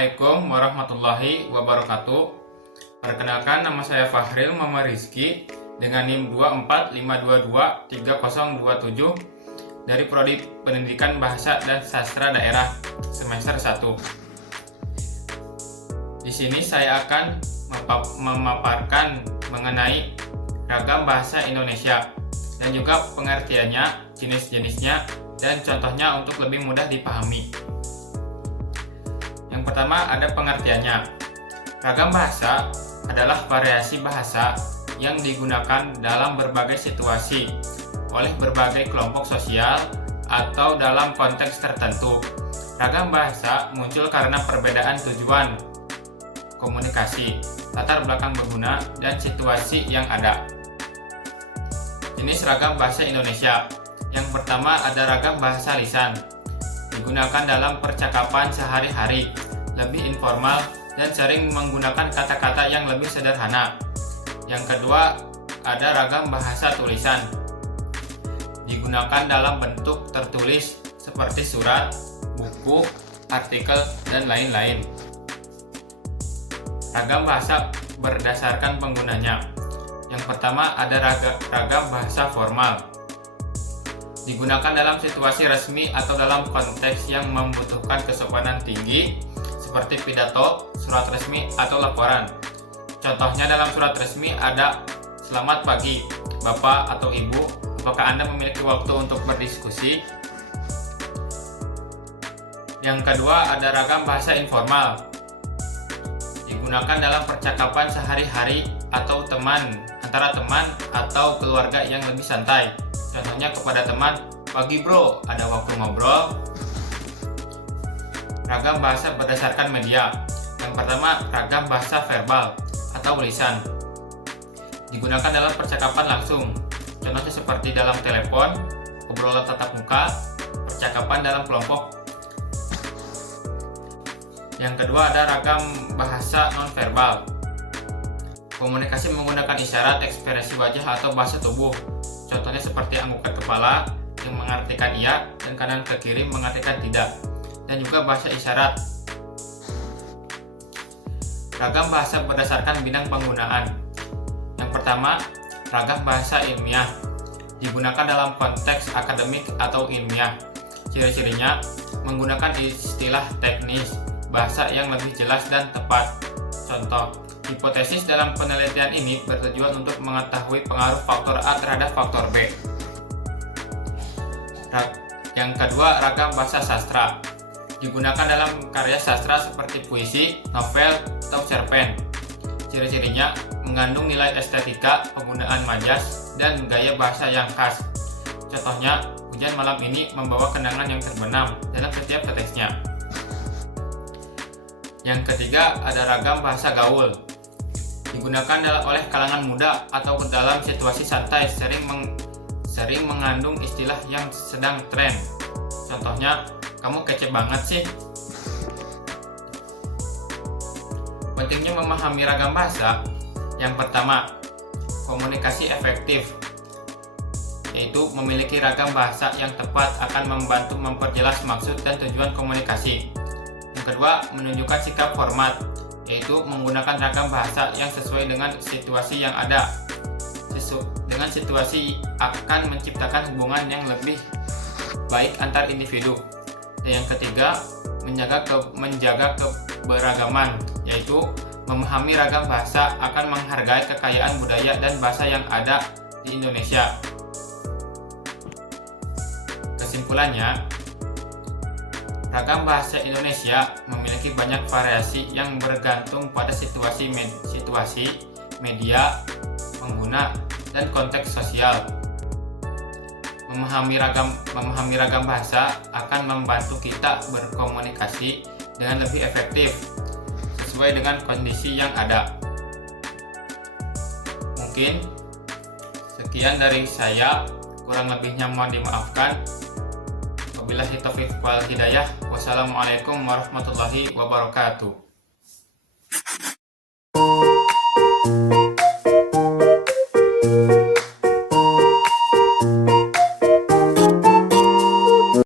Assalamualaikum warahmatullahi wabarakatuh. Perkenalkan, nama saya Fahril Muhammad Rizky dengan NIM 245223027 dari Prodi Pendidikan Bahasa dan Sastra Daerah semester 1. Di sini saya akan memaparkan mengenai ragam bahasa Indonesia dan juga pengertiannya, jenis-jenisnya, dan contohnya untuk lebih mudah dipahami. Yang pertama ada pengertiannya. Ragam bahasa adalah variasi bahasa yang digunakan dalam berbagai situasi oleh berbagai kelompok sosial atau dalam konteks tertentu. Ragam bahasa muncul karena perbedaan tujuan komunikasi, latar belakang pengguna, dan situasi yang ada. Jenis ragam bahasa Indonesia. Yang pertama ada ragam bahasa lisan. Digunakan dalam percakapan sehari-hari, lebih informal dan sering menggunakan kata-kata yang lebih sederhana. Yang kedua, ada ragam bahasa tulisan. Digunakan dalam bentuk tertulis seperti surat, buku, artikel, dan lain-lain. Ragam bahasa berdasarkan penggunanya. Yang pertama ada ragam bahasa formal. Digunakan dalam situasi resmi atau dalam konteks yang membutuhkan kesopanan tinggi seperti pidato, surat resmi, atau laporan. Contohnya dalam surat resmi ada "Selamat pagi, Bapak atau Ibu, apakah Anda memiliki waktu untuk berdiskusi?" Yang kedua ada ragam bahasa informal. Digunakan dalam percakapan sehari-hari atau antara teman atau keluarga yang lebih santai. Contohnya kepada teman, "Pagi bro, ada waktu ngobrol?" Ragam bahasa berdasarkan media. Yang pertama, ragam bahasa verbal atau lisan. Digunakan dalam percakapan langsung. Contohnya seperti dalam telepon, obrolan tatap muka, percakapan dalam kelompok. Yang kedua ada ragam bahasa nonverbal. Komunikasi menggunakan isyarat, ekspresi wajah, atau bahasa tubuh. Contohnya seperti anggukan kepala yang mengartikan iya dan kanan ke kiri mengartikan tidak, dan juga bahasa isyarat. Ragam bahasa berdasarkan bidang penggunaan. Yang pertama, ragam bahasa ilmiah. Digunakan dalam konteks akademik atau ilmiah. Ciri-cirinya menggunakan istilah teknis, bahasa yang lebih jelas dan tepat. Contoh, hipotesis dalam penelitian ini bertujuan untuk mengetahui pengaruh faktor A terhadap faktor B. Yang kedua, ragam bahasa sastra. Digunakan dalam karya sastra seperti puisi, novel, atau cerpen. Ciri-cirinya mengandung nilai estetika, penggunaan majas, dan gaya bahasa yang khas. Contohnya, hujan malam ini membawa kenangan yang terbenam dalam setiap teksnya. Yang ketiga, ada ragam bahasa gaul. Digunakan oleh kalangan muda atau dalam situasi santai, sering mengandung istilah yang sedang tren. Contohnya, "Kamu kece banget sih." Pentingnya memahami ragam bahasa. Yang pertama, komunikasi efektif, yaitu memiliki ragam bahasa yang tepat akan membantu memperjelas maksud dan tujuan komunikasi. Yang kedua, menunjukkan sikap format, yaitu menggunakan ragam bahasa yang sesuai dengan situasi yang ada. Dengan situasi akan menciptakan hubungan yang lebih baik antar individu. Dan yang ketiga, menjaga keberagaman, yaitu memahami ragam bahasa akan menghargai kekayaan budaya dan bahasa yang ada di Indonesia. Kesimpulannya, ragam bahasa Indonesia memiliki banyak variasi yang bergantung pada situasi, media, pengguna, dan konteks sosial. Memahami ragam bahasa akan membantu kita berkomunikasi dengan lebih efektif sesuai dengan kondisi yang ada. Mungkin sekian dari saya, kurang lebihnya mohon dimaafkan. Wabillahi taufiq wal hidayah. Wassalamualaikum warahmatullahi wabarakatuh.